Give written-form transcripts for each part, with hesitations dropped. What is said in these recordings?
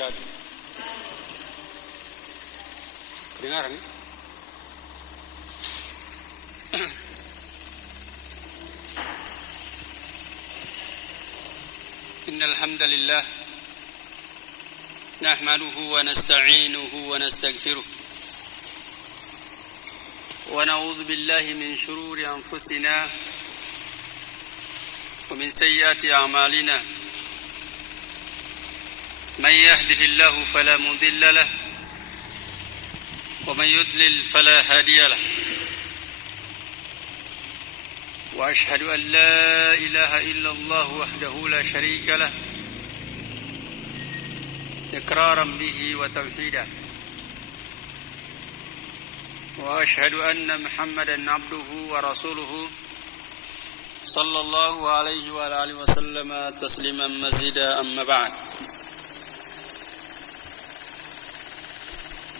wabarakatuh. Kedengaran? Innal hamdalillah nahmaduhu wa nasta'inuhu wa nastaghfiruh wa na'udzu billahi min shururi anfusina wa min sayyiati a'malina. Man yahdihillahu fala mudilla lahu wa man yudlil fala hadiya lahu. Wa ashhadu an la ilaha illallah wahdahu la sharika lahu iqraran bihi wa tauhidan. Wa ashhadu anna Muhammadan abduhu wa rasuluhu sallallahu alaihi wa alihi wa sallama tasliman mazida, amma ba'd.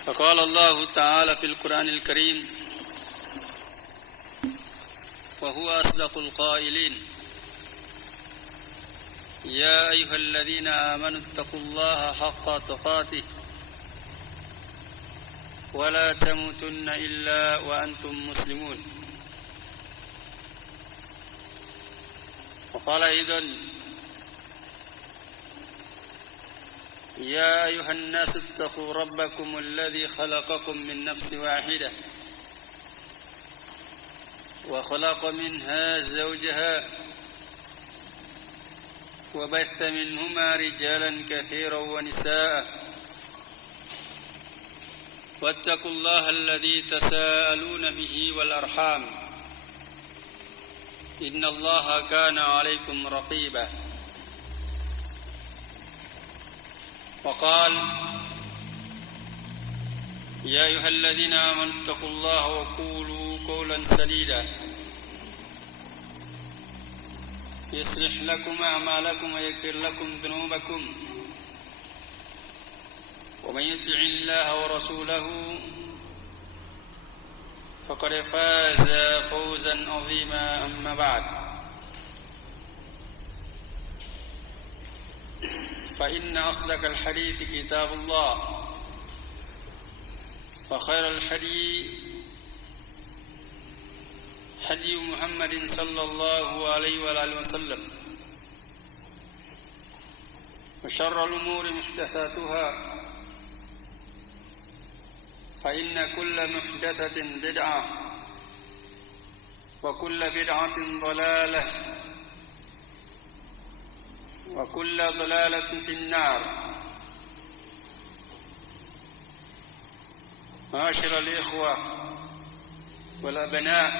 فقال الله تعالى في القرآن الكريم وهو أصدق القائلين: يا أيها الذين آمنوا اتقوا الله حق تقاته ولا تموتن إلا وأنتم مسلمون. وقال أيضا: يا أيها الناس اتقوا ربكم الذي خلقكم من نفس واحدة وخلق منها زوجها وبث منهما رجالا كثيرا ونساء واتقوا الله الذي تساءلون به والأرحام إن الله كان عليكم رقيبا. وقال: يا أيها الذين آمنوا اتقوا الله وقولوا قولا سديدا يصلح لكم أعمالكم ويغفر لكم ذنوبكم ومن يطع الله ورسوله فقد فاز فوزا عظيما، أما بعد. فإن أصدق الحديث كتاب الله وخير الحديث هدي محمد صلى الله عليه وآله وسلم وشر الأمور محدثاتها فإن كل محدثة بدعة وكل بدعة ضلالة وكل ضلالة في النار. معاشر الإخوة والأبناء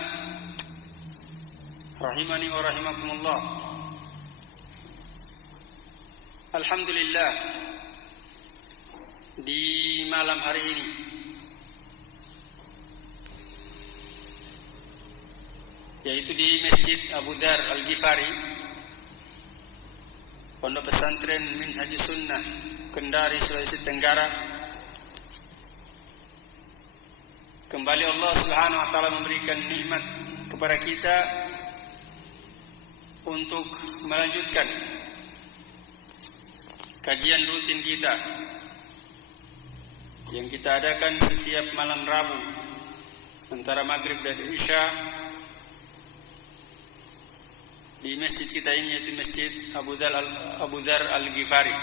rahimani wa rahimakumullah. Alhamdulillah, di malam hari ini yaitu di Masjid Abu Dzar Al-Ghifari, Pondok Pesantren Minhajus Sunnah, Kendari, Sulawesi Tenggara, kembali Allah Subhanahu wa taala memberikan nikmat kepada kita untuk melanjutkan kajian rutin kita yang kita adakan setiap malam Rabu antara maghrib dan isya di masjid kita ini, yaitu Masjid Abu Dzar Al-Ghifari.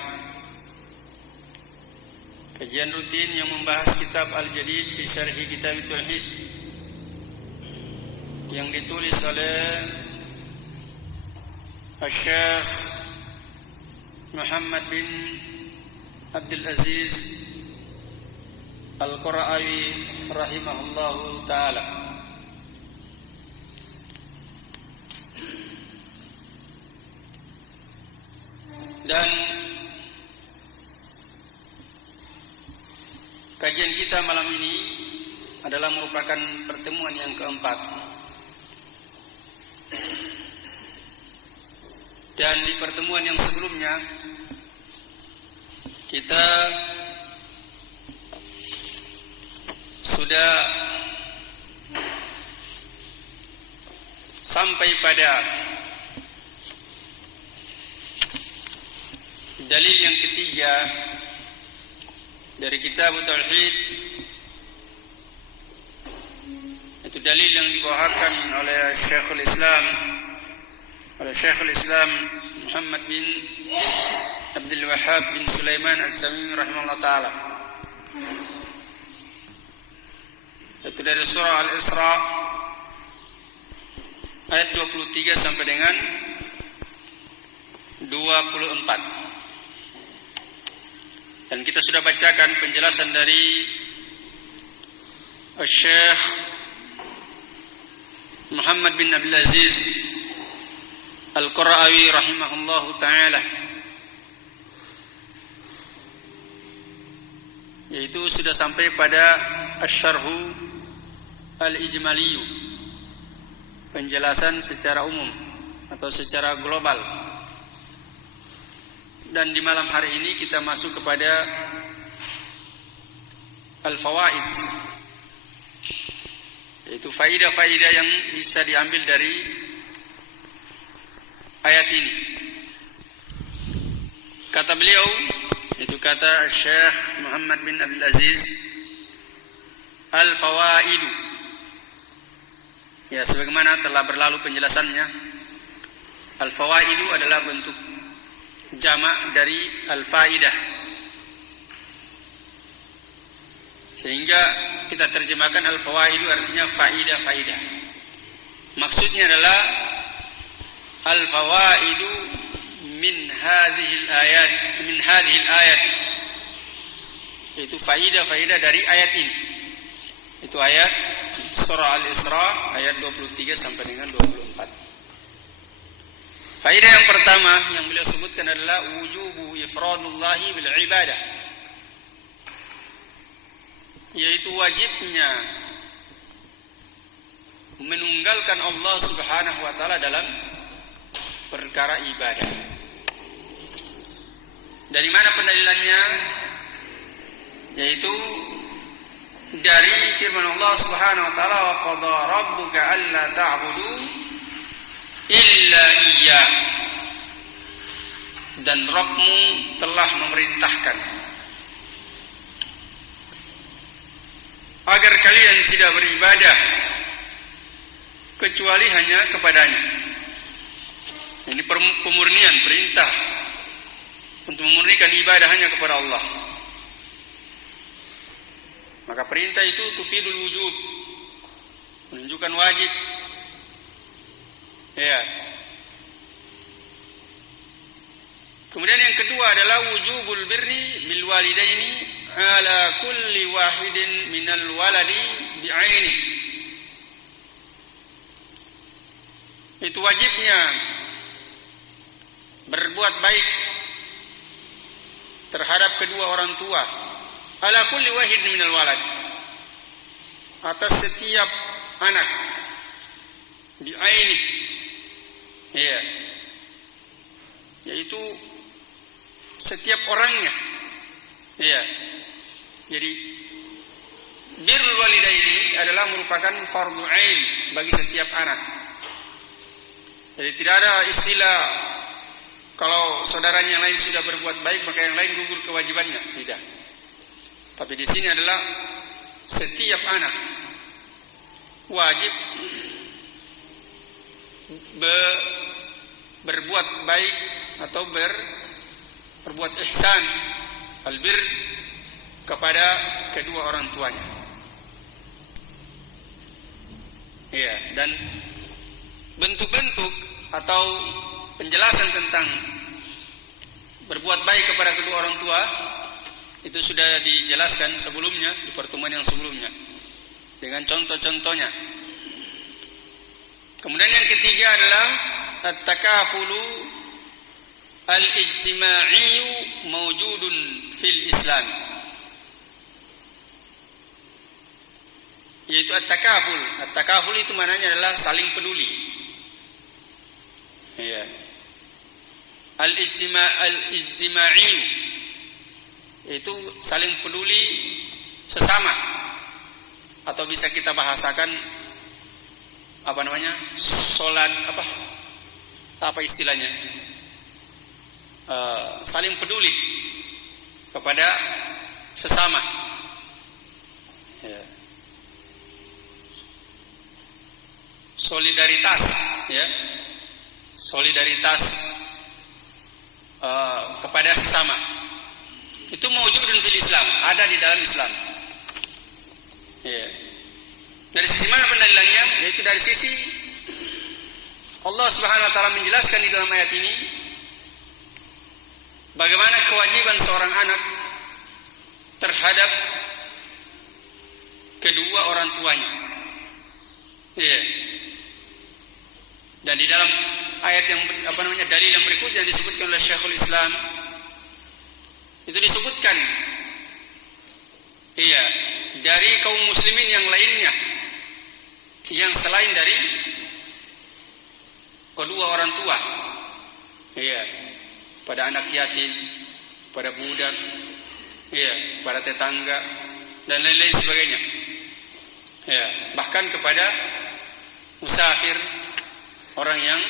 Kajian rutin yang membahas kitab Al-Jadid fi Syarhi Kitab Tauhid yang ditulis oleh Syekh Muhammad bin Abdul Aziz Al-Qura'i rahimahullahu ta'ala. Dan kajian kita malam ini adalah merupakan pertemuan yang keempat. Dan di pertemuan yang sebelumnya kita sudah sampai pada dalil yang ketiga dari kitab Tauhid, itu dalil yang dibawakan oleh Syekhul Islam Muhammad bin Abdul Wahhab bin Sulaiman As-Samimi rahimahullah ta'ala. Itu dari surah Al-Isra ayat 23 sampai dengan 24. Dan kita sudah bacakan penjelasan dari Syekh Muhammad bin Abdul Aziz Al-Qur'awi rahimahullahu ta'ala, yaitu sudah sampai pada Asy-Syarhu Al-Ijmaliyu, penjelasan secara umum atau secara global. Dan di malam hari ini kita masuk kepada Al-Fawaid, yaitu faidah-faidah yang bisa diambil dari ayat ini. Kata beliau, itu kata Syekh Muhammad bin Abdul Aziz, Al-Fawaidu, ya sebagaimana telah berlalu penjelasannya, Al-Fawaidu adalah bentuk jamak dari Al-Faidah, sehingga kita terjemahkan Al-Fawaidu artinya faidah-faidah. Maksudnya adalah Al-Fawaidu min hadhil ayat, itu faidah-faidah dari ayat ini. Itu ayat surah Al-Isra ayat 23 sampai dengan 24. Faidah yang pertama yang beliau sebutkan adalah wujubu ifradullahi bil ibadah, yaitu wajibnya menunggalkan Allah Subhanahu wa taala dalam perkara ibadah. Dari mana pendalilannya? Yaitu dari firman Allah Subhanahu wa taala, wa qada rabbuka alla ta'budu illa iyyah, dan Rabbmu telah memerintahkan agar kalian tidak beribadah kecuali hanya kepadanya. Ini pemurnian, perintah untuk memurnikan ibadah hanya kepada Allah. Maka perintah itu tufidul wujub, menunjukkan wajib. Ya. Kemudian yang kedua adalah wujubul birri bil walidaini ala kulli wahidin minal waladi bi'aini. Itu wajibnya berbuat baik terhadap kedua orang tua, ala kulli wahid minal walad, atas setiap anak, bi'aini, ya, yaitu setiap orangnya, ya. Jadi birrul walidaini ini adalah merupakan fardhu ain bagi setiap anak. Jadi tidak ada istilah kalau saudaranya yang lain sudah berbuat baik maka yang lain gugur kewajibannya, tidak. Tapi di sini adalah setiap anak wajib berbuat baik atau berbuat ihsan, albir, kepada kedua orang tuanya. Iya, dan bentuk-bentuk atau penjelasan tentang berbuat baik kepada kedua orang tua itu sudah dijelaskan sebelumnya di pertemuan yang sebelumnya dengan contoh-contohnya. Kemudian yang ketiga adalah at-takafulu al-ijtima'iyyu mawjudun fil Islam, yaitu at-takaful. At-takaful itu maknanya adalah saling peduli. Ya. Al-ijtima'iyyu itu saling peduli sesama, atau bisa kita bahasakan salat apa istilahnya, saling peduli kepada sesama. Ya. Solidaritas, ya, solidaritas kepada sesama itu mawjudun fil Islam, ada di dalam Islam. Ya. Dari sisi mana pendalilannya? Yaitu dari sisi Allah Subhanahu wa taala menjelaskan di dalam ayat ini bagaimana kewajiban seorang anak terhadap kedua orang tuanya. Ya. Dan di dalam ayat yang dalil yang berikutnya disebutkan oleh Syekhul Islam, itu disebutkan dari kaum muslimin yang lainnya yang selain dari kedua orang tua, pada anak yatim, pada budak, pada tetangga dan lain-lain sebagainya, bahkan kepada musafir, orang yang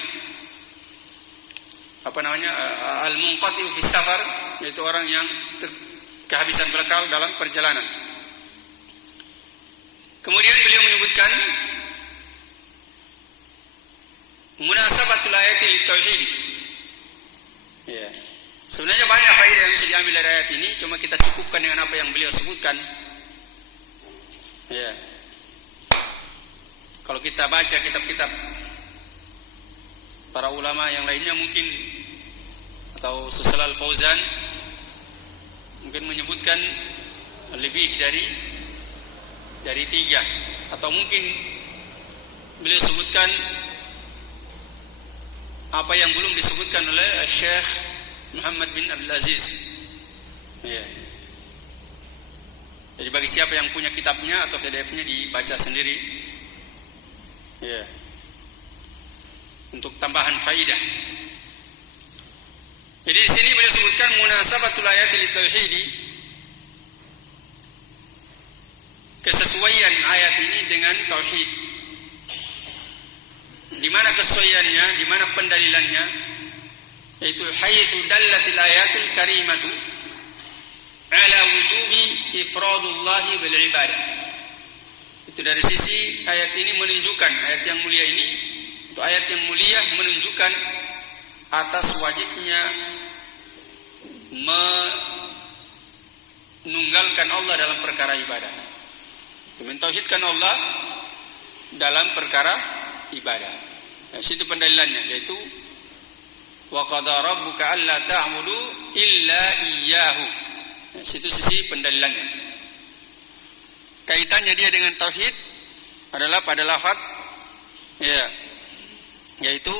al-munqati' fi safar, yaitu orang yang kehabisan bekal dalam perjalanan. Kemudian beliau menyebutkan munasabatul ayati lit-tauhid. Ya. Sebenarnya banyak faedah yang bisa diambil dari ayat ini, cuma kita cukupkan dengan apa yang beliau sebutkan. Ya. Kalau kita baca kitab-kitab para ulama yang lainnya mungkin, atau Syaikh Al-Fauzan mungkin menyebutkan lebih dari 3, atau mungkin beliau sebutkan apa yang belum disebutkan oleh Syekh Muhammad bin Abdul Aziz. Ya. Jadi bagi siapa yang punya kitabnya atau PDF-nya dibaca sendiri, ya, untuk tambahan faidah. Jadi di sini beliau sebutkan munasabatul ayati lit-tauhid, kesesuaian ayat ini dengan tauhid. Di mana kesesuaiannya, di mana pendalilannya? Yaitu haitsu dallatil ayatul karimatu ala wujubi ifradullahi bil ibadah. Itu dari sisi ayat ini menunjukkan, ayat yang mulia ini, itu ayat yang mulia menunjukkan atas wajibnya menunggalkan Allah dalam perkara ibadah. Mentauhidkan Allah dalam perkara ibadah. Nah, situ pendalilannya, yaitu wa qada rabbuka alla ta'budu illa iyyahu. Nah, situ sisi pendalilannya. Kaitannya dia dengan tauhid adalah pada lafaz, ya, yaitu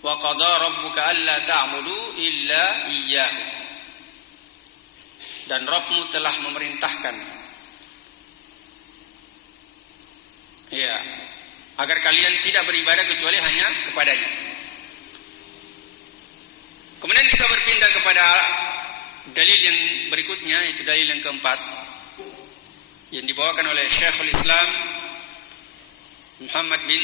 wa qada rabbuka alla ta'budu illa iyyahu. Dan Rabbmu telah memerintahkan, ya, agar kalian tidak beribadah kecuali hanya kepadanya. Kemudian kita berpindah kepada dalil yang berikutnya, itu dalil yang keempat yang dibawakan oleh Syekhul Islam Muhammad bin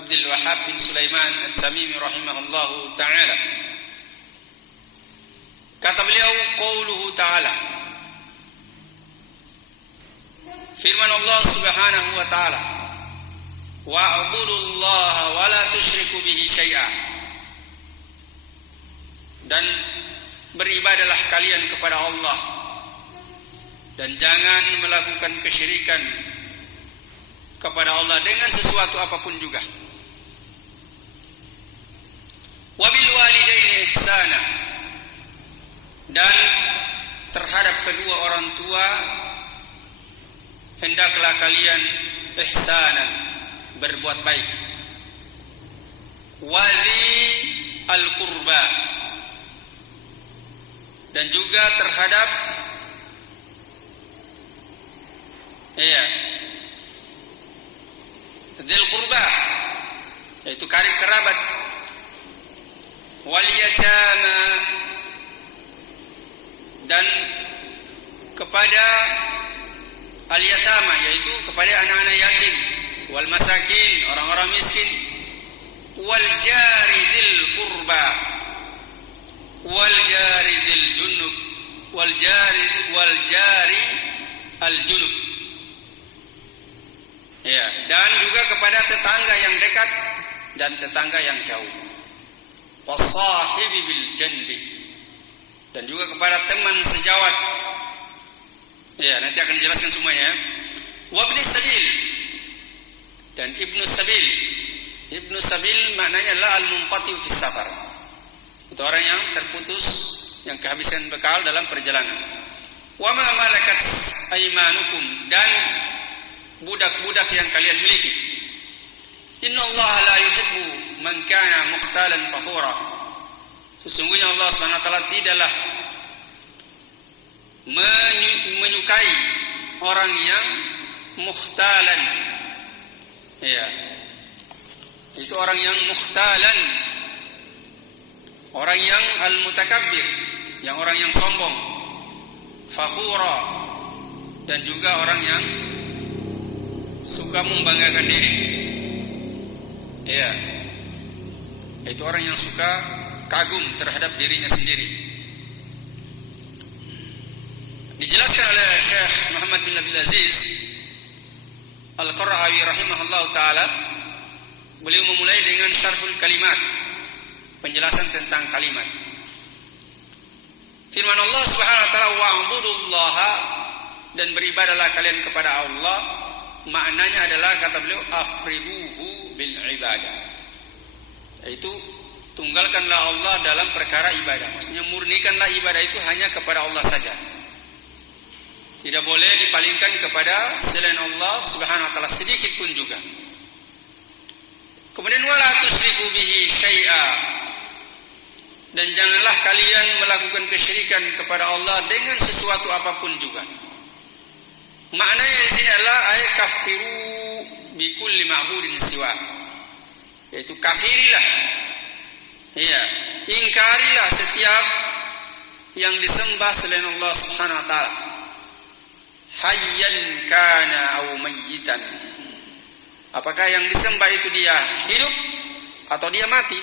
Abdul Wahhab bin Sulaiman At-Tamimi rahimahullahu ta'ala. Kata beliau, qauluhu ta'ala, firman Allah subhanahu wa ta'ala, wa'budullaha wa la tusyriku bihi syai'a. Dan beribadalah kalian kepada Allah dan jangan melakukan kesyirikan kepada Allah dengan sesuatu apapun juga. Wabil walidaini ihsana, dan terhadap kedua orang tua hendaklah kalian ihsanan, berbuat baik. Wali al-qurba, dan juga terhadap dzil qurba, yaitu karib kerabat. Wal yatama, dan kepada al-yatama, yaitu kepada anak-anak yatim. Wal masakin, orang-orang miskin. Wal jari dzil qurba, wal jari dzil junub, wal jari al junub. Ya, dan juga kepada tetangga yang dekat dan tetangga yang jauh. Wasahibi bil janbi, dan juga kepada teman sejawat. Ya, nanti akan dijelaskan semuanya. Wabni sabil, dan ibnu sabil. Ibnu sabil maknanya adalah al-munqati fi safar. Itu orang yang terputus, yang kehabisan bekal dalam perjalanan. Wa ma malakat aymanukum, dan budak-budak yang kalian miliki. Innallaha la yuhibbu man kana mukhtalan fakhura. Sesungguhnya Allah Subhanahu wa taala tidaklah menyukai orang yang mukhtalan. Ya. Itu orang yang mukhtalan, orang yang al-mutakabbir, yang orang yang sombong, fakhura, dan juga orang yang suka membanggakan diri. Ya. Itu orang yang suka kagum terhadap dirinya sendiri. Dijelaskan oleh Syekh Muhammad bin Abdul Aziz Al-Qur'awi rahimahullah ta'ala. Beliau memulai dengan syarhul kalimat, penjelasan tentang kalimat. Firman Allah Subhanahu wa taala, wa'budullaha, dan beribadahlah kalian kepada Allah. Maknanya adalah, kata beliau, afriduhu bil ibadah. Yaitu tunggalkanlah Allah dalam perkara ibadah. Maksudnya murnikanlah ibadah itu hanya kepada Allah saja. Tidak boleh dipalingkan kepada selain Allah Subhanahu wa taala sedikit pun juga. Kemudian wala tusyriku bihi syai'a, dan janganlah kalian melakukan kesyirikan kepada Allah dengan sesuatu apapun juga. Maknanya di sini adalah ay kafiru bi kulli ma'budin siwa. Yaitu kafirilah. Iya, ingkarilah setiap yang disembah selain Allah Subhanahu wa taala. Hayyan kana aw mayyitan. Apakah yang disembah itu dia hidup atau dia mati?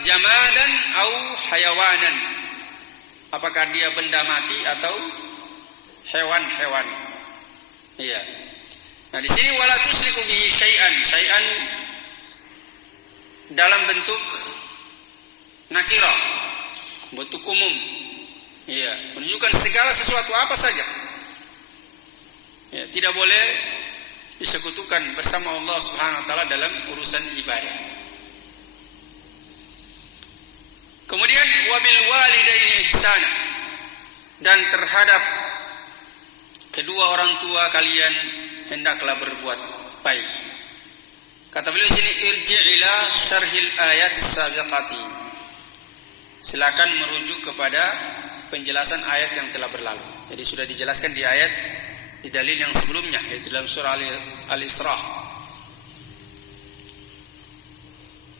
Jamadan au hayawanan. Apakah dia benda mati atau hewan-hewan? Iya. Nah, di sini wala tusyriku bihi syai'an. Syai'an dalam bentuk nakirah, bentuk umum. Iya, menunjukkan segala sesuatu apa saja. Ya, tidak boleh disekutukan bersama Allah Subhanahu wa taala dalam urusan ibadah. Kemudian wabil walidaini ihsana, dan terhadap kedua orang tua kalian hendaklah berbuat baik. Kata beliau sini, irji' ila syarhil ayat sabiqati. Silakan merujuk kepada penjelasan ayat yang telah berlalu. Jadi sudah dijelaskan di ayat, di dalil yang sebelumnya, yaitu dalam surah Al-Isra,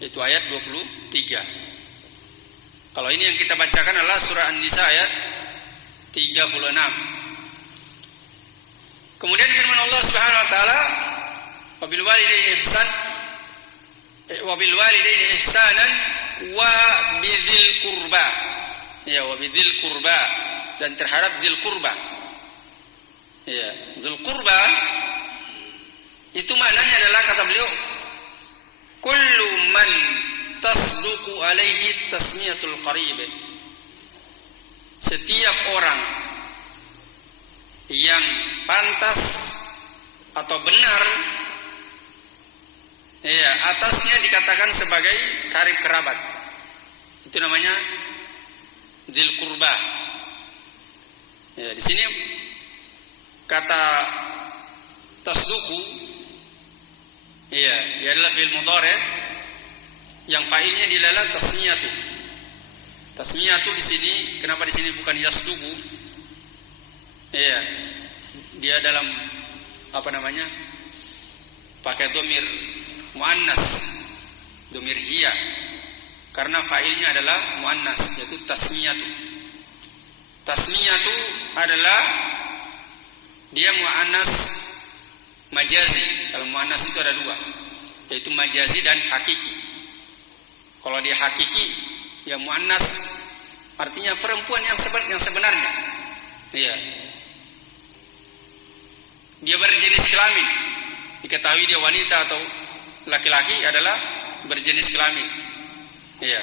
itu ayat 23. Kalau ini yang kita bacakan adalah surah An-Nisa ayat 36. Kemudian firman Allah Subhanahu wa taala, wabil walidaini ihsanan wa bidzil qurba. Ya, wa bidzil qurba, dan terhadap dzil qurba. Ya, dzul qurba itu maknanya adalah, kata beliau, kullu man tasduqu alaihi tasmiyatul qarib. Setiap orang yang pantas atau benar, ya, atasnya dikatakan sebagai karib kerabat. Itu namanya dzil qurba. Ya, di sini kata tasduqu, ya, dia adalah fi'il mudhari' yang fa'ilnya dilala tasmiyatu. Tasmiyatu di sini, kenapa di sini bukan yasduqu? Ya, dia dalam pakai dhamir muannas, dhamir hiya, karena fa'ilnya adalah muannas, yaitu tasmiyatu. Tasmiyatu adalah dia muannas majazi. Kalau muannas itu ada dua, yaitu majazi dan hakiki. Kalau dia hakiki, ya muannas artinya perempuan yang sebenarnya. Iya. Dia berjenis kelamin. Diketahui dia wanita atau laki-laki adalah berjenis kelamin. Iya.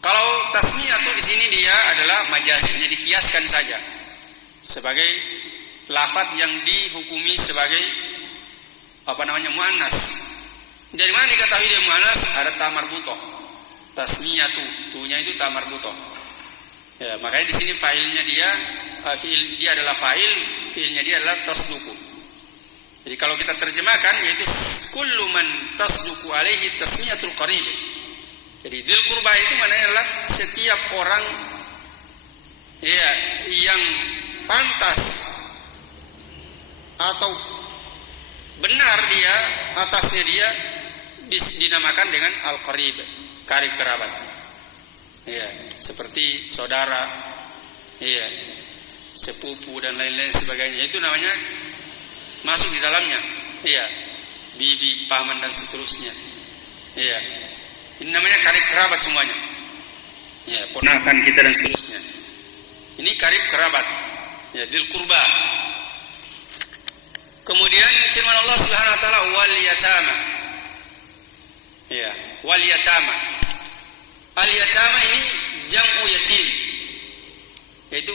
Kalau tasniyatu di sini dia adalah majazi, hanya dikiaskan saja sebagai lafaz yang dihukumi sebagai muannas. Dari mana diketahui dia muannas? Ada ta marbutoh. Tasniyatu, tunya itu ta marbutoh. Ya, makanya di sini failnya dia dia adalah fa'il, fiilnya dia adalah tasduku. Jadi kalau kita terjemahkan yaitu kullu man tasduku alaihi tasmiyatul qarib. Jadi dzil qurba itu maknanya adalah setiap orang ya yang pantas atau benar dia atasnya dia dinamakan dengan al-qarib, karib kerabat. Ya, seperti saudara, ya, sepupu dan lain-lain sebagainya. Itu namanya masuk di dalamnya. Iya. Bibi, paman dan seterusnya. Iya. Ini namanya karib kerabat semuanya. Ya, ponakan kita dan seterusnya. Ini karib kerabat. Ya, dzil qurba. Kemudian firman Allah Subhanahu wa taala wal yatama. Ya, wal yatama. Al yatama ini jam'u yatim. Yaitu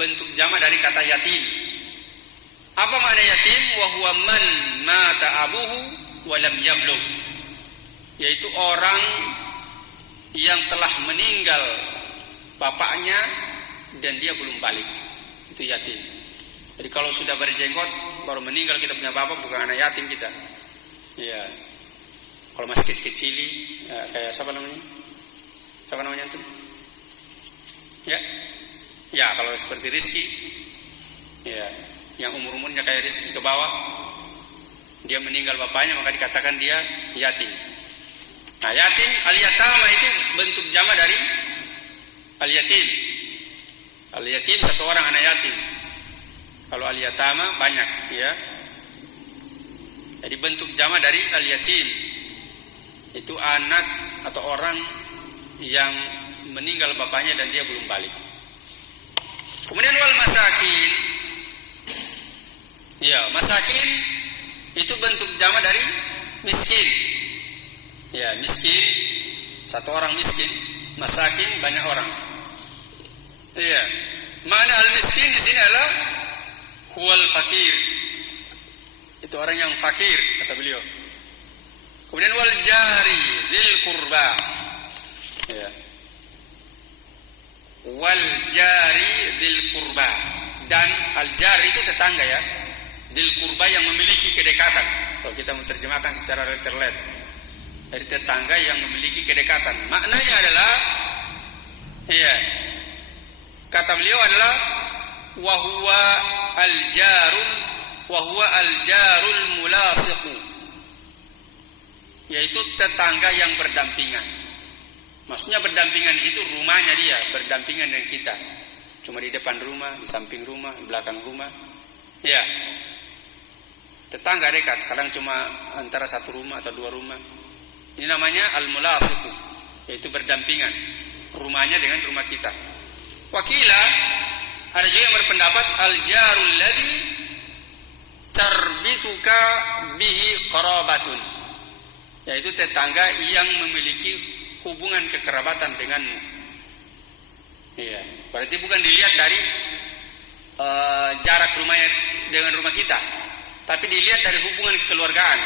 bentuk jama dari kata yatim. Apa makna yatim? Wa huwa man mata abuhu wa lam yablugh. Yaitu orang yang telah meninggal bapaknya dan dia belum balik. Itu yatim. Jadi kalau sudah berjenggot baru meninggal kita punya bapak, bukan anak yatim kita. Iya. Kalau masih kecil-kecil ya, kayak siapa namanya? Siapa namanya itu? Ya. Ya, kalau seperti Rizki. Ya, yang umur-umurnya kayak Rizki ke bawah. Dia meninggal bapaknya maka dikatakan dia yatim. Nah, yatim al-yatama itu bentuk jama dari al-yatim. Al-yatim satu orang anak yatim. Kalau al-yatama banyak, ya. Jadi bentuk jama dari al-yatim itu anak atau orang yang meninggal bapaknya dan dia belum balik. Kemudian wal masakin. Ya, masakin itu bentuk jama dari miskin. Ya, miskin satu orang miskin, masakin banyak orang. Iya. Makna al-miskin di sini adalah huwal fakir. Itu orang yang fakir kata beliau. Kemudian wal jari dzil qurba. Ya. Wal jari dzil qurba. Dan al jari itu tetangga ya. Dzil qurba yang memiliki kedekatan. Kalau kita menerjemahkan secara literal. Dari tetangga yang memiliki kedekatan. Maknanya adalah ya. Kata beliau adalah wa huwa al jarul mulasiqu. Yaitu tetangga yang berdampingan. Maksudnya berdampingan di situ rumahnya dia berdampingan dengan kita. Cuma di depan rumah, di samping rumah, di belakang rumah. Ya. Tetangga dekat, kadang cuma antara satu rumah atau dua rumah. Ini namanya al-mulasiqu, yaitu berdampingan rumahnya dengan rumah kita. Wakila ada juga yang berpendapat al-jarul ladzi tarbituka bihi qarabatun. Yaitu tetangga yang memiliki hubungan kekerabatan denganmu. Iya, berarti bukan dilihat dari jarak rumahnya dengan rumah kita, tapi dilihat dari hubungan kekeluargaan.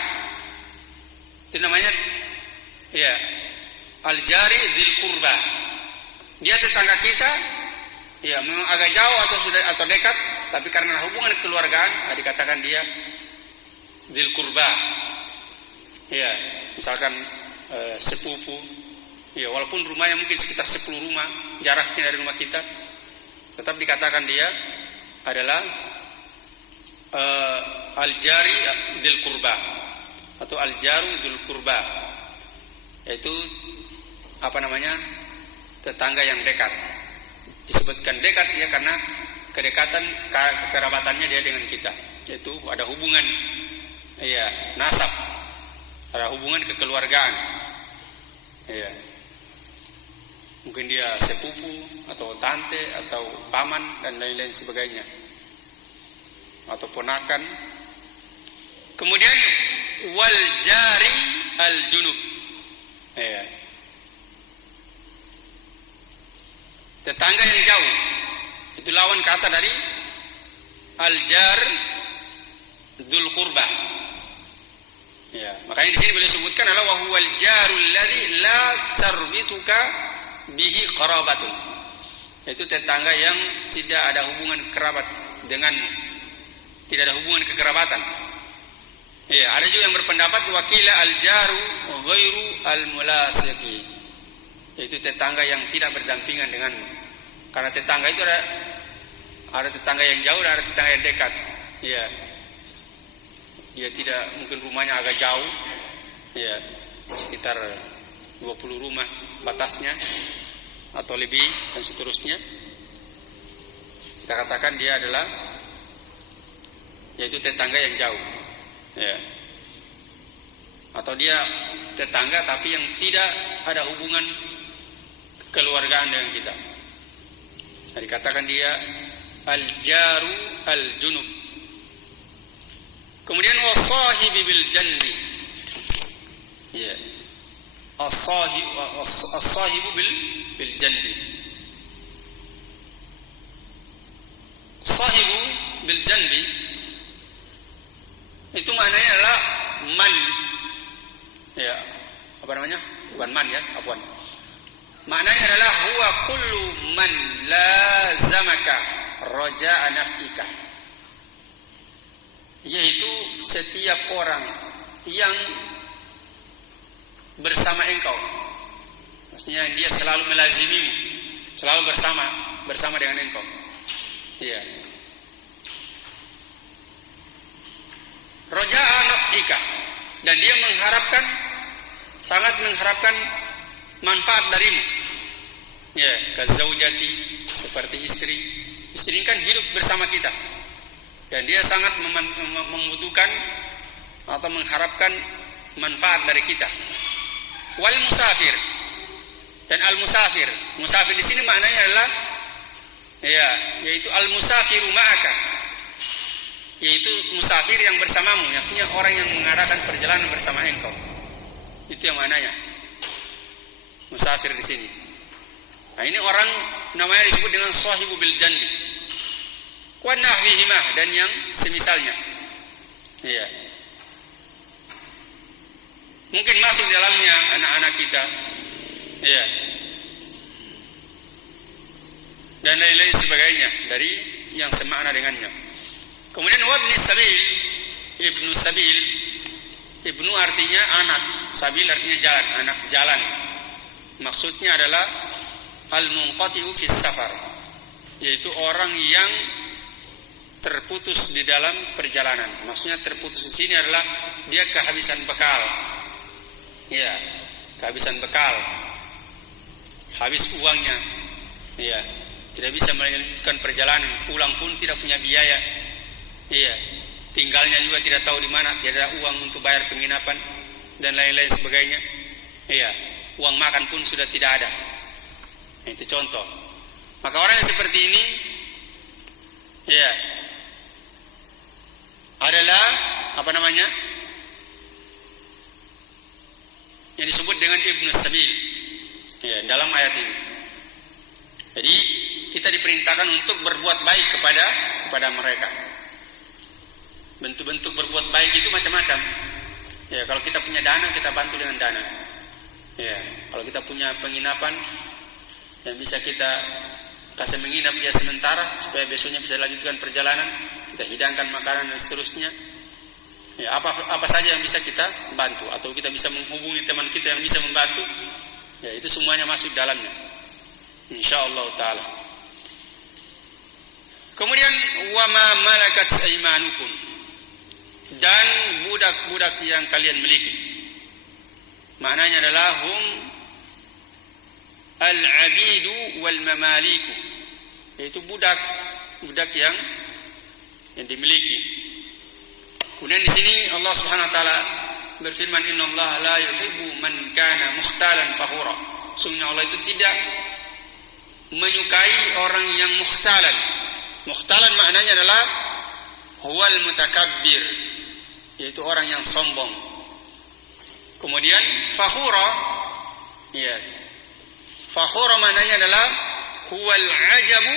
Itu namanya ya al-jari dzil qurba. Dia tetangga kita, ya memang agak jauh atau dekat, tapi karena hubungan kekeluargaan dikatakan dia dzil qurba. Ya, misalkan sepupu, ya walaupun rumahnya mungkin sekitar 10 rumah jaraknya dari rumah kita, tetap dikatakan dia adalah al-jari dzil qurba atau al-jaru dzil qurba, yaitu tetangga yang dekat. Disebutkan dekat ya karena kedekatan kekerabatannya dia dengan kita, yaitu ada hubungan ya nasab, ada hubungan kekeluargaan. Ya. Mungkin dia sepupu atau tante atau paman dan lain-lain sebagainya, atau ponakan. Kemudian wal jari al junub, ya, tetangga yang jauh. Itu lawan kata dari al jar dzul qurbah. Ya, makanya di sini boleh sebutkan adalah wa huwal jarul ladzi la tarbituka bihi qarabatun. Itu tetangga yang tidak ada hubungan kerabat denganmu. Tidak ada hubungan kekerabatan. Ya, ada juga yang berpendapat wakila al-jaru ghairu al-mulasiqi. Yaitu tetangga yang tidak berdampingan denganmu. Karena tetangga itu ada tetangga yang jauh dan ada tetangga yang dekat. Ya. Dia tidak, mungkin rumahnya agak jauh. Ya, sekitar 20 rumah batasnya atau lebih dan seterusnya. Kita katakan dia adalah yaitu tetangga yang jauh, ya. Atau dia tetangga tapi yang tidak ada hubungan kekeluargaan dengan kita. Nah, dikatakan dia al-jaru al-junub. Kemudian wasahibi bil janbi, ya, as-sahibu bil janbi. Sahibu bil janbi itu maknanya adalah man, ya, apa namanya? Bukan man, ya, afwan. Maknanya adalah huwa kullu man lazamaka raja'a nafika, yaitu setiap orang yang bersama engkau. Maksudnya dia selalu melazimimu, selalu bersama dengan engkau. Iya. Raja'a nafika, dan dia sangat mengharapkan manfaat darimu. Ya, kazaujati, seperti istri. Istri kan hidup bersama kita. Dan dia sangat membutuhkan atau mengharapkan manfaat dari kita. Wal musafir, dan al musafir. Musafir di sini maknanya adalah, ya, yaitu al musafiru ma'aka, yaitu musafir yang bersamamu, maksudnya orang yang mengadakan perjalanan bersama engkau. Itu yang maknanya musafir di sini. Nah, ini orang namanya disebut dengan sahibu bil janbi. Wa nahwihimah, dan yang semisalnya. Iya. Mungkin masuk dalamnya anak-anak kita. Iya. Dan lain-lain sebagainya dari yang semakna dengannya. Kemudian wabni sabil, ibnu sabil. Ibnu artinya anak, sabil artinya jalan, anak jalan. Maksudnya adalah al-munqati'u fis safar, yaitu orang yang terputus di dalam perjalanan. Maksudnya terputus di sini adalah dia kehabisan bekal. Ya, kehabisan bekal. Habis uangnya. Ya, tidak bisa melanjutkan perjalanan, pulang pun tidak punya biaya. Iya, tinggalnya juga tidak tahu di mana, tidak ada uang untuk bayar penginapan dan lain-lain sebagainya. Iya, uang makan pun sudah tidak ada. Nah, itu contoh. Maka orang yang seperti ini, ya, adalah apa namanya? Yang disebut dengan ibnu sabil. Ya, dalam ayat ini. Jadi kita diperintahkan untuk berbuat baik kepada mereka. Bentuk-bentuk berbuat baik itu macam-macam. Ya, kalau kita punya dana, kita bantu dengan dana. Ya, kalau kita punya penginapan yang bisa kita kasih menginap dia sementara supaya besoknya bisa lanjutkan perjalanan, kita hidangkan makanan dan seterusnya. Ya, apa saja yang bisa kita bantu, atau kita bisa menghubungi teman kita yang bisa membantu. Ya, itu semuanya masuk dalamnya. Insyaallah taala. Kemudian wa ma malakat aymanukum, dan budak-budak yang kalian miliki. Maknanya adalah hum al-abidu wal mamaliku, yaitu budak yang dimiliki. Kemudian di sini Allah Subhanahu wa taala berfirman, innallaha la yuhibbu man kana mukhtalan fakhura. Sungguhnya Allah itu tidak menyukai orang yang mukhtalan. Mukhtalan maknanya adalah huwal mutakabbir, yaitu orang yang sombong. Kemudian fakhura, ya. Fakhura maknanya adalah huwal ajabu,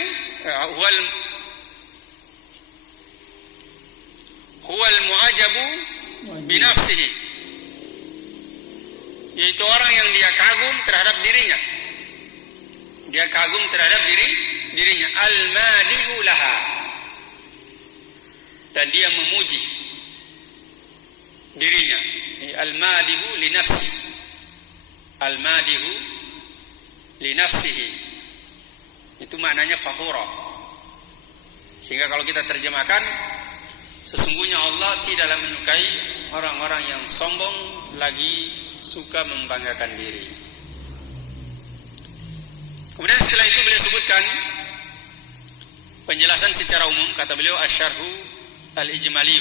huwal mu'ajabu binafsihi, yaitu orang yang dia kagum terhadap dirinya. Dia kagum terhadap dirinya. Al-madihu laha, dan dia memuji dirinya. Al-madihu li nafsi, al-madihu li nafsihi, itu maknanya fakhura. Sehingga kalau kita terjemahkan, sesungguhnya Allah tidaklah menyukai orang-orang yang sombong lagi suka membanggakan diri. Kemudian setelah itu beliau sebutkan penjelasan secara umum. Kata beliau, asyarhu al-ijmaliyu,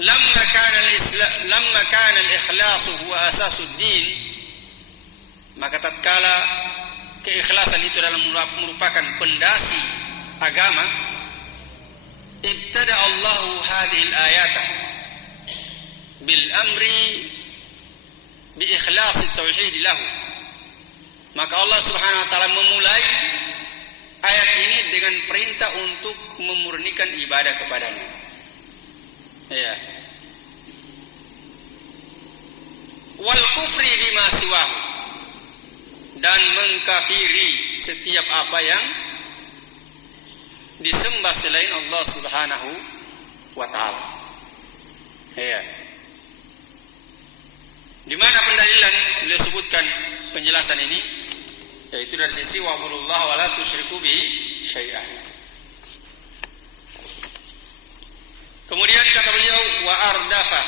lamma kana al-ikhlasu huwa asasuddin, maka tatkala keikhlasan itu adalah merupakan pondasi agama, ibtada Allahu hadhihi al-ayata bil amri bi ikhlasi tauhid lahu, maka Allah Subhanahu wa taala memulai ayat ini dengan perintah untuk memurnikan ibadah kepadanya. Ya. Wal kufri bima siwahu, dan mengkafiri setiap apa yang disembah selain Allah Subhanahu wa taala. Ya. Di mana pendalilan beliau sebutkan penjelasan ini, yaitu dari sisi wa'budullaha wa la tusyriku bihi syai'an. Kemudian kata beliau, wa ardafa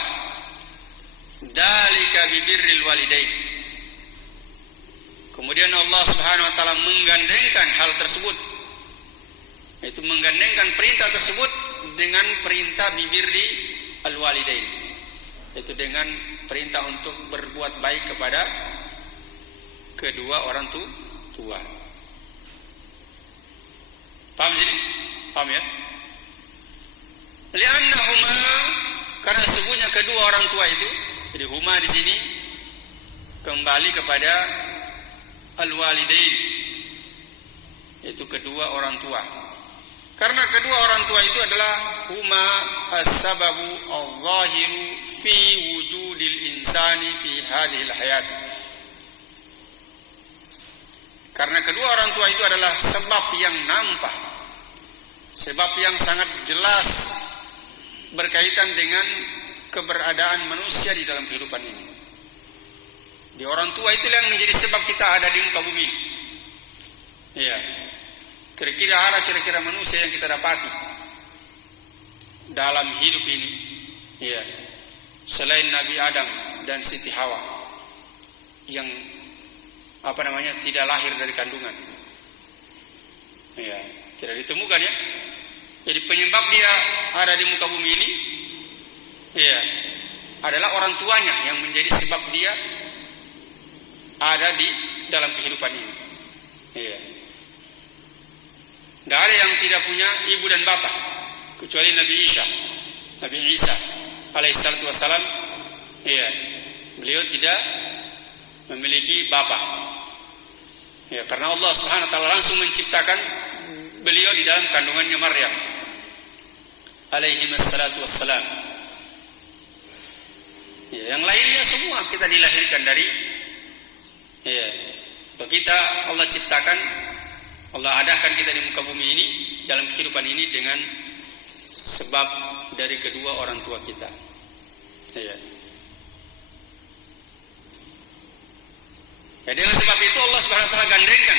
dalika bi birril walidain, kemudian Allah Subhanahu wa taala menggandengkan hal tersebut, yaitu menggandengkan perintah tersebut dengan perintah bi birri al walidain, yaitu dengan perintah untuk berbuat baik kepada kedua orang tua. Paham sini? Paham ya? Li'annahuma, karena sesungguhnya kedua orang tua itu, jadi huma di sini kembali kepada al-walidain, yaitu kedua orang tua. Karena kedua orang tua itu adalah huma as-sababu al-zahiru fi wujudil insani fi hadhil hayati. Karena kedua orang tua itu adalah sebab yang nampak, sebab yang sangat jelas berkaitan dengan keberadaan manusia di dalam kehidupan ini. Di orang tua itulah yang menjadi sebab kita ada di muka bumi. Iya. Kira-kira manusia yang kita dapati dalam hidup ini, iya, selain Nabi Adam dan Siti Hawa yang tidak lahir dari kandungan, iya, tidak ditemukan ya. Jadi penyebab dia ada di muka bumi ini, iya, adalah orang tuanya yang menjadi sebab dia ada di dalam kehidupan ini. Iya. Tidak ada yang tidak punya ibu dan bapak kecuali Nabi Isa alaihissalatu wassalam. Iya, beliau tidak memiliki bapak. Ya, karena Allah Subhanahu wa taala langsung menciptakan beliau di dalam kandungannya Maryam alaihi wassalatu wassalam. Ya, yang lainnya semua kita dilahirkan dari, ya, untuk kita Allah ciptakan, Allah adakan kita di muka bumi ini, dalam kehidupan ini dengan sebab dari kedua orang tua kita. Ya. Ya, dengan sebab itu Allah Subhanahu wa taala gandengkan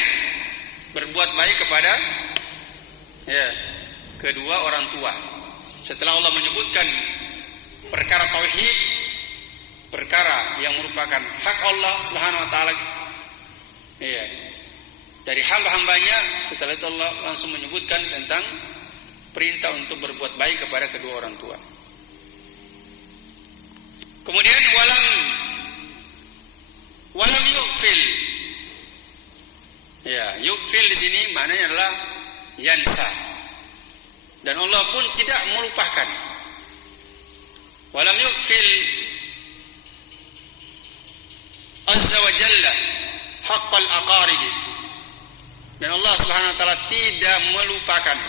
berbuat baik kepada, ya, kedua orang tua. Setelah Allah menyebutkan perkara tauhid, perkara yang merupakan hak Allah Subhanahu wa taala, ya, dari hamba-hambanya, setelah itu Allah langsung menyebutkan tentang perintah untuk berbuat baik kepada kedua orang tua. Kemudian walam yughfil Ya, yukfil di sini maknanya adalah yansa. Dan Allah pun tidak melupakan. Walam yukfil azza wa jalla haqqal aqarib. Dan Allah Subhanahu wa taala tidak melupakan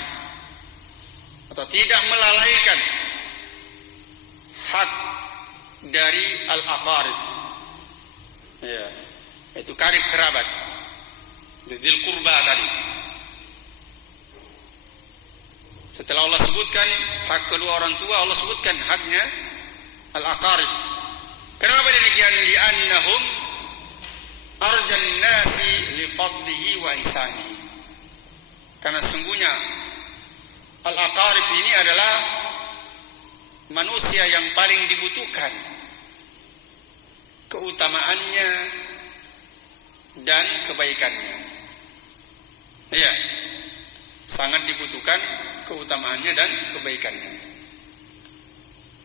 atau tidak melalaikan hak dari al-aqarib. Ya, itu karib kerabat. Dzil qurba tadi. Setelah Allah sebutkan hak kedua orang tua, Allah sebutkan haknya al-aqarib. Kenapa demikian? Li'annahum arjan nasi li fadlihi wa ihsanihi. Karena sungguhnya al-aqarib ini adalah manusia yang paling dibutuhkan keutamaannya dan kebaikannya. Ya, sangat dibutuhkan keutamaannya dan kebaikannya.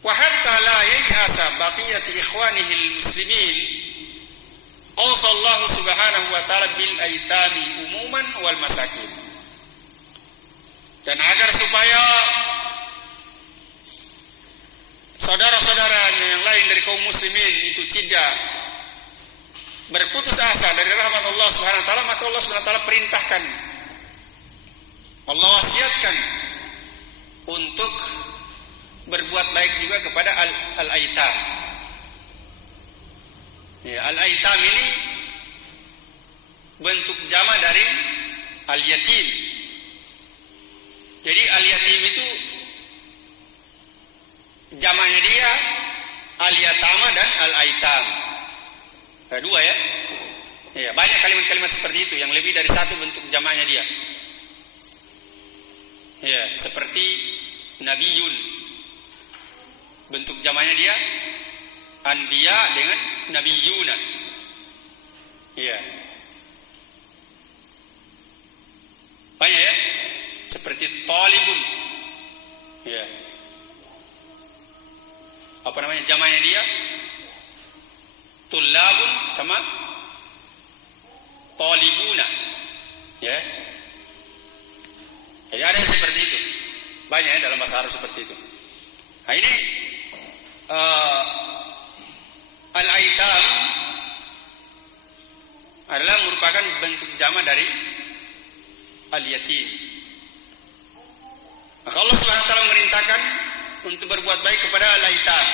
Wa hatta la yayhasa baqiyati ikhwanihi al-muslimin awsallahu subhanahu wa ta'ala bil aitami umuman wal masakin. Dan agar supaya saudara-saudaranya yang lain dari kaum muslimin itu tidak berputus asa dari rahmat Allah Subhanahu wa taala, maka Allah Subhanahu wa taala perintahkan, Allah wasiatkan untuk berbuat baik juga kepada al-aitam. Ya, al-aitam ini bentuk jama dari al-yatim. Jadi al-yatim itu jamanya dia al-yatama dan al-aitam. Ada dua ya. Ya, banyak kalimat-kalimat seperti itu yang lebih dari satu bentuk jamanya dia. Ya, seperti nabiyun. Bentuk jamanya dia anbiya dengan nabiyuna. Ya. Banyak ya. Seperti talibun. Ya. Apa namanya jamanya dia? Tullabun sama talibuna. Ya. Jadi ada yang seperti itu. Banyak ya dalam bahasa Arab seperti itu. Nah ini al-aitam adalah merupakan bentuk jama dari al-yatim. Maka Allah Subhanahu wa taala memerintahkan untuk berbuat baik kepada al-aitam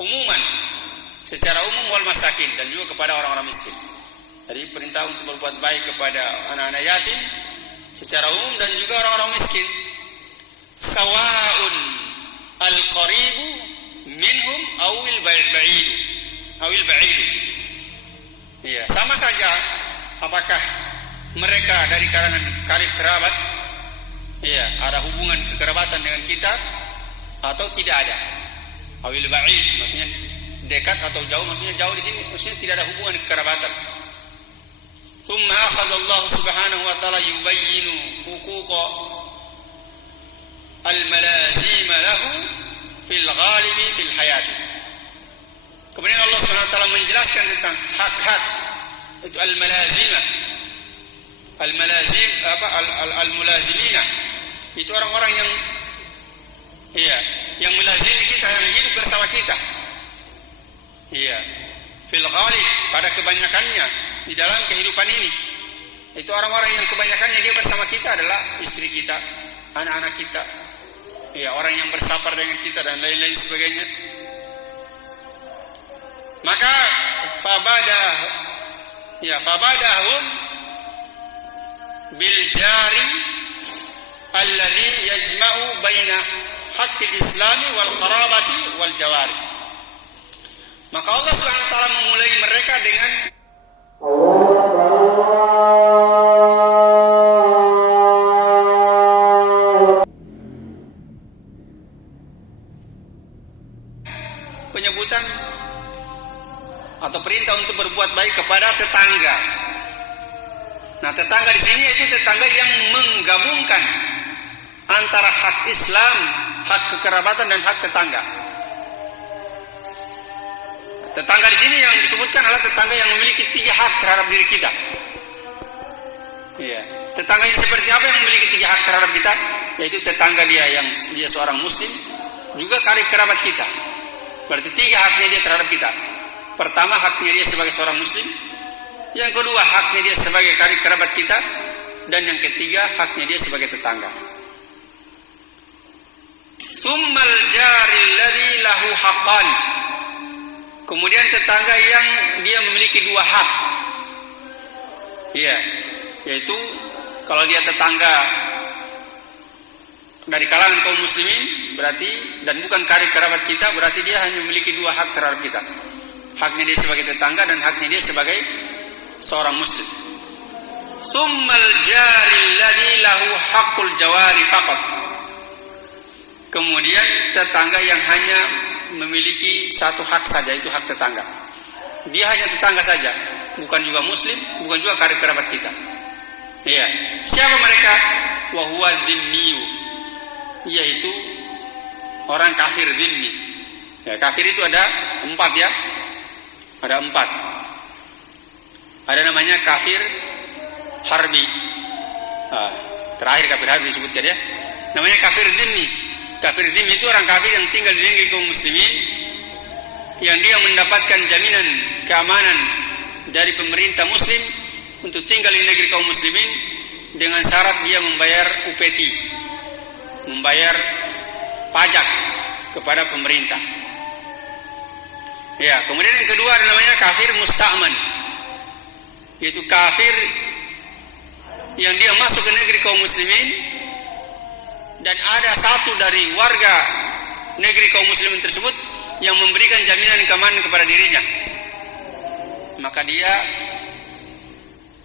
umuman, secara umum, wal masakin, dan juga kepada orang-orang miskin. Jadi perintah untuk berbuat baik kepada anak-anak yatim secara umum dan juga orang-orang miskin. Sawa'un al-qaribu minhum awil ba'idu. Awil ba'idu. Iya, sama saja apakah mereka dari kalangan karib kerabat, iya, ada hubungan kekerabatan dengan kita atau tidak ada. Awil ba'id maksudnya dekat atau jauh, maksudnya jauh di sini maksudnya tidak ada hubungan kekerabatan. Thumma akhadha Allah Subhanahu wa ta'ala yubayyinu huquqa al-malazima lahu fil ghalibi fil hayat. Kemudian Allah Subhanahu wa ta'ala menjelaskan tentang hak-hak itu al-malazima. Al-malazim apa al-mulazimina. Itu orang-orang yang iya, yang melazimi kita, yang hidup bersama kita. Iya, fil ghalib, pada kebanyakannya di dalam kehidupan ini. Itu orang-orang yang kebanyakannya dia bersama kita adalah istri kita, anak-anak kita. Iya, orang yang bersafar dengan kita dan lain-lain sebagainya. Maka fabadahum bil jari alladhi yajma'u baina haqqil islami wal qarabati wal jawari. Maka Allah Subhanahu wa taala memulai mereka dengan penyebutan atau perintah untuk berbuat baik kepada tetangga. Nah, tetangga di sini itu tetangga yang menggabungkan antara hak Islam, hak kekerabatan dan hak tetangga. Tetangga di sini yang disebutkan adalah tetangga yang memiliki 3 hak terhadap diri kita. Iya. Tetangga yang seperti apa yang memiliki 3 hak terhadap kita? Yaitu tetangga dia yang dia seorang muslim, juga karib kerabat kita. Berarti 3 haknya dia terhadap kita. Pertama, haknya dia sebagai seorang muslim. Yang kedua, haknya dia sebagai karib kerabat kita. Dan yang ketiga, haknya dia sebagai tetangga. Tsummal jaril ladzi lahu haqqan. Kemudian tetangga yang dia memiliki 2 hak. Iya, yaitu kalau dia tetangga dari kalangan kaum muslimin berarti, dan bukan karib kerabat kita, berarti dia hanya memiliki 2 hak terhadap kita. Haknya dia sebagai tetangga dan haknya dia sebagai seorang muslim. Tsummal jaril ladzi lahu haqqul jawari faqat. Kemudian tetangga yang hanya memiliki 1 hak saja, itu hak tetangga. Dia hanya tetangga saja, bukan juga muslim, bukan juga karib kerabat kita. Iya. Siapa mereka? Wa huwa dhimmiyu, yaitu orang kafir dhimmi. Ya, kafir itu ada 4 ya. Ada 4. Ada namanya kafir harbi. Terakhir kafir harbi disebutkan ya. Namanya kafir dhimmi. Kafir dhimmi itu orang kafir yang tinggal di negeri kaum muslimin, yang dia mendapatkan jaminan keamanan dari pemerintah muslim untuk tinggal di negeri kaum muslimin dengan syarat dia membayar UPT, membayar pajak kepada pemerintah. Ya, kemudian yang kedua ada namanya kafir musta'man, yaitu kafir yang dia masuk ke negeri kaum muslimin dan ada satu dari warga negeri kaum muslimin tersebut yang memberikan jaminan keamanan kepada dirinya, maka dia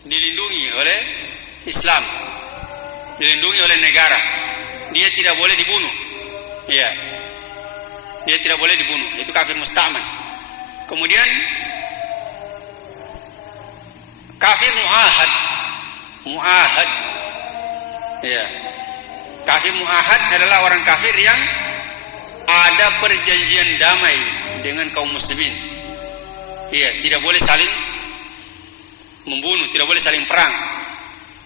dilindungi oleh Islam, dilindungi oleh negara. Dia tidak boleh dibunuh. Iya, dia tidak boleh dibunuh. Itu kafir musta'man. Kemudian kafir mu'ahad. Mu'ahad. Iya. Kafir mu'ahad adalah orang kafir yang ada perjanjian damai dengan kaum muslimin. Iya, tidak boleh saling membunuh, tidak boleh saling perang.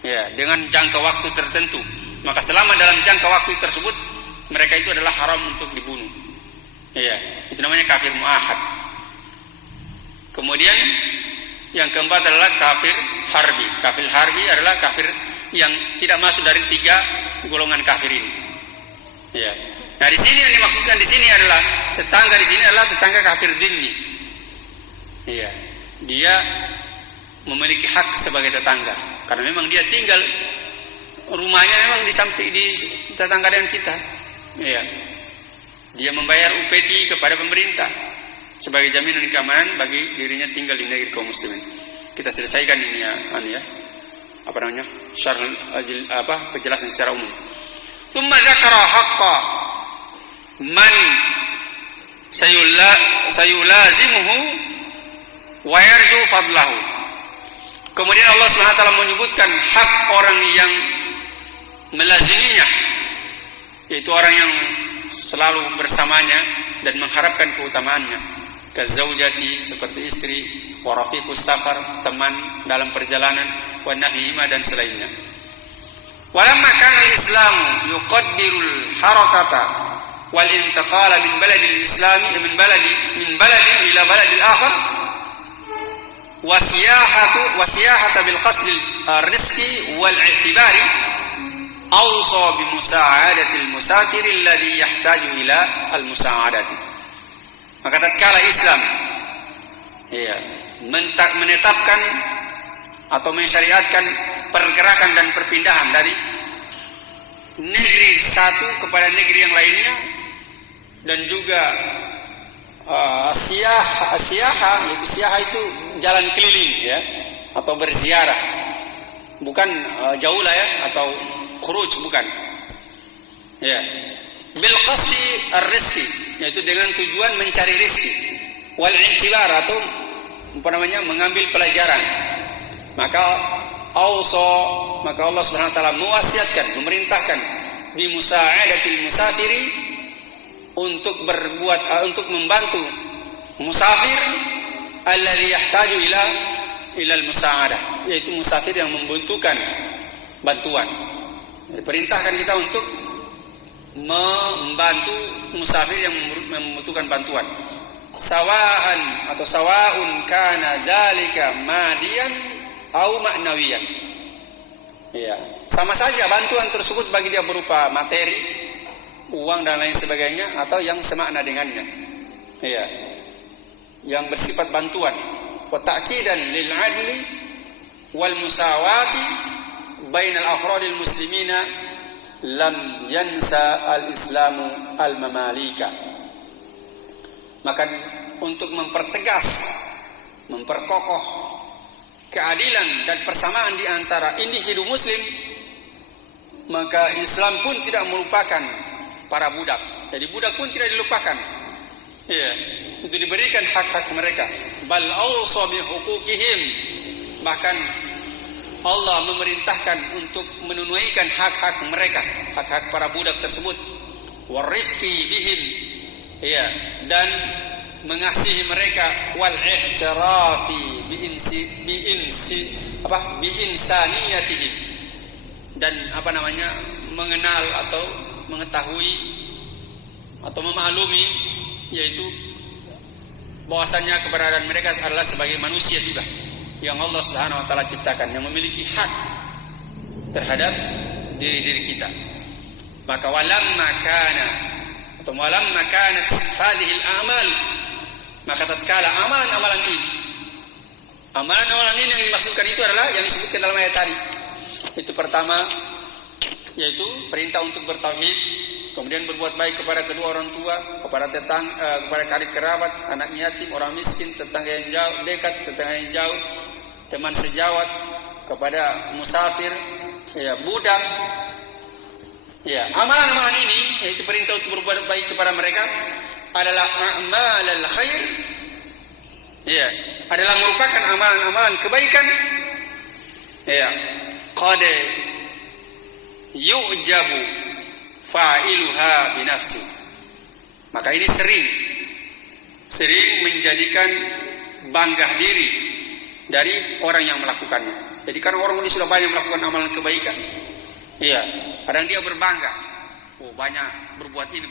Ya, dengan jangka waktu tertentu. Maka selama dalam jangka waktu tersebut mereka itu adalah haram untuk dibunuh. Iya, itu namanya kafir mu'ahad. Kemudian yang keempat adalah kafir harbi. Kafir harbi adalah kafir yang tidak masuk dari 3 golongan kafir ini. Ya. Nah, di sini yang dimaksudkan di sini adalah tetangga, di sini adalah tetangga kafir dhimmi. Iya. Dia memiliki hak sebagai tetangga karena memang dia tinggal, rumahnya memang di samping, di tetangga dengan kita. Iya. Dia membayar UPT kepada pemerintah sebagai jaminan keamanan bagi dirinya tinggal di negeri kaum muslimin. Kita selesaikan ini ya, penjelasan secara umum. Tsumma dzakara haqqa man sayulazimuhu wa yarju fadlahu. Kemudian Allah Subhanahu wa taala menyebutkan hak orang yang melaziminya, yaitu orang yang selalu bersamanya dan mengharapkan keutamaannya. Kazaujati, seperti istri, wa rafiqus safar, teman dalam perjalanan, wa nahima, dan selainnya. Walamma kana al-Islam yuqaddirul harakata wal intiqala min baladil islami min baladin ila baladil akhar wa siyahata bil qasdil rizqi wal i'tibari awsa bi musa'adatil musafir alladhi yahtaju ila al musa'adati. Maka tatkala Islam menetapkan atau mensyariatkan pergerakan dan perpindahan dari negeri satu kepada negeri yang lainnya, dan juga siyahah, yaitu siyahah itu jalan keliling ya, atau berziarah, bukan jauh lah ya, atau khuruj, bukan ya. Bil qasdi ar-rizqi, yaitu dengan tujuan mencari rezeki, wal i'tibar, atau mengambil pelajaran. Maka Allah Subhanahu wa taala mewasiatkan, memerintahkan bi musa'adatil musafiri, untuk membantu musafir alladzi yahtaju ila al musa'adah, yaitu musafir yang membutuhkan bantuan. Diperintahkan kita untuk membantu musafir yang membutuhkan bantuan. Sawa'an atau sawa'un kana dzalika madiyan au ma'nawiyan. Iya, sama saja bantuan tersebut bagi dia berupa materi, uang dan lain sebagainya, atau yang semakna dengannya. Iya, yang bersifat bantuan. Wa ta'kidan lil 'adli wal musawati bainal afradil muslimina lam yansa al-islamu al-mamalika. Maka untuk mempertegas, memperkokoh keadilan dan persamaan di antara individu muslim, maka Islam pun tidak melupakan para budak. Jadi budak pun tidak dilupakan. Ya, untuk diberikan hak-hak mereka. Bal awsa bi huquqihim. Bahkan Allah memerintahkan untuk menunaikan hak-hak mereka, hak-hak para budak tersebut. Warifqi bihim. Ya, dan mengasihi mereka, wal i'tirafi bi insaniyatihim, dan mengenal atau mengetahui atau memaklumi, yaitu bahwasanya keberadaan mereka adalah sebagai manusia juga yang Allah Subhanahu wa taala ciptakan, yang memiliki hak terhadap diri kita. Maka walamma kanat hadhihi al-a'mal, maka tatkala amalan-amalan ini yang dimaksudkan itu adalah yang disebutkan dalam ayat tadi. Itu pertama, yaitu perintah untuk bertauhid, kemudian berbuat baik kepada kedua orang tua, kepada tetangga, kepada karib kerabat, anak yatim, orang miskin, tetangga yang jauh, dekat, tetangga yang jauh, teman sejawat, kepada musafir, ya, budak. Ya, amalan-amalan ini, yaitu perintah untuk berbuat baik kepada mereka, adalah a'malul khair. Ya, adalah merupakan amalan-amalan kebaikan. Ya, qad yu'jabu fa'iluha binafsi. Maka ini sering menjadikan bangga diri dari orang yang melakukannya. Jadi karena orang ini sudah banyak melakukan amalan kebaikan, iya, kadang dia berbangga. Oh, banyak berbuat ini,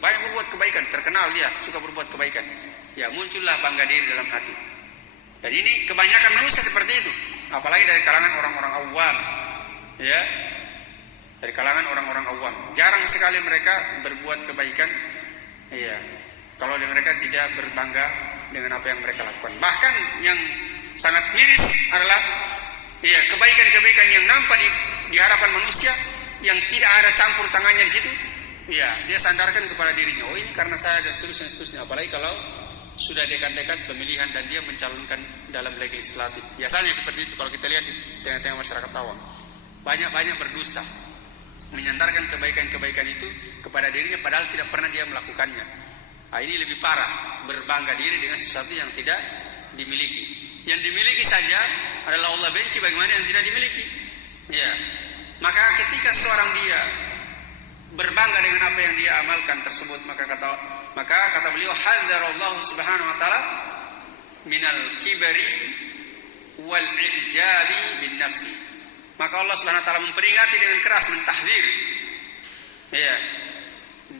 banyak berbuat kebaikan, terkenal dia suka berbuat kebaikan. Ya, muncullah bangga diri dalam hati. Jadi ini kebanyakan manusia seperti itu, apalagi dari kalangan orang-orang awam. Ya, dari kalangan orang-orang awam, jarang sekali mereka berbuat kebaikan. Iya, kalau mereka tidak berbangga dengan apa yang mereka lakukan. Bahkan yang sangat miris adalah, iya, kebaikan-kebaikan yang nampak di hadapan manusia, yang tidak ada campur tangannya di situ. Iya, dia sandarkan kepada dirinya. Oh, ini karena saya, dan seterusnya. Apalagi kalau sudah dekat-dekat pemilihan dan dia mencalonkan dalam legislatif. Biasanya seperti itu kalau kita lihat di tengah-tengah masyarakat awam. Banyak berdusta, menyandarkan kebaikan-kebaikan itu kepada dirinya padahal tidak pernah dia melakukannya. Nah, ini lebih parah, berbangga diri dengan sesuatu yang tidak dimiliki. Yang dimiliki saja adalah Allah benci, bagaimana yang tidak dimiliki. Ya, maka ketika seorang dia berbangga dengan apa yang dia amalkan tersebut, maka kata beliau, hadzarallahu subhanahu wa ta'ala minal kibri wal i'jabi bin nafsi. Maka Allah Subhanahu wa taala memperingati dengan keras, mentahdzir, ya,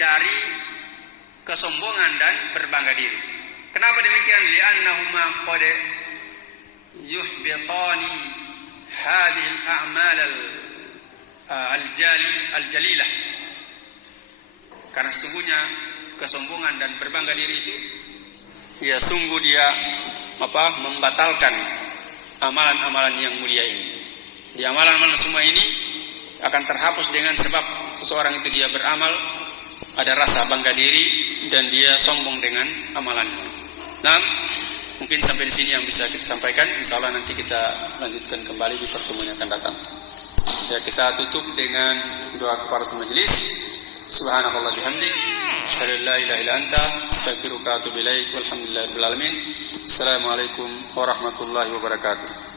dari kesombongan dan berbangga diri. Kenapa demikian? Li'annahuma qad yuhbitani hadhihi al-a'mal al-jalilah. Karena sungguhnya kesombongan dan berbangga diri itu, ya, sungguh dia membatalkan amalan-amalan yang mulia ini. Di amalan-amalan semua ini akan terhapus dengan sebab seseorang itu dia beramal, ada rasa bangga diri dan dia sombong dengan amalannya. Nah, mungkin sampai di sini yang bisa kita sampaikan. Insyaallah nanti kita lanjutkan kembali di pertemuan yang akan datang. Ya, kita tutup dengan doa kafaratul majelis. Subhanakallah bihamdik, asyhadu an la ilaha illa anta, astaghfiruka wa atubu ilaik. Walhamdulillahirabbil alamin. Assalamualaikum warahmatullahi wabarakatuh.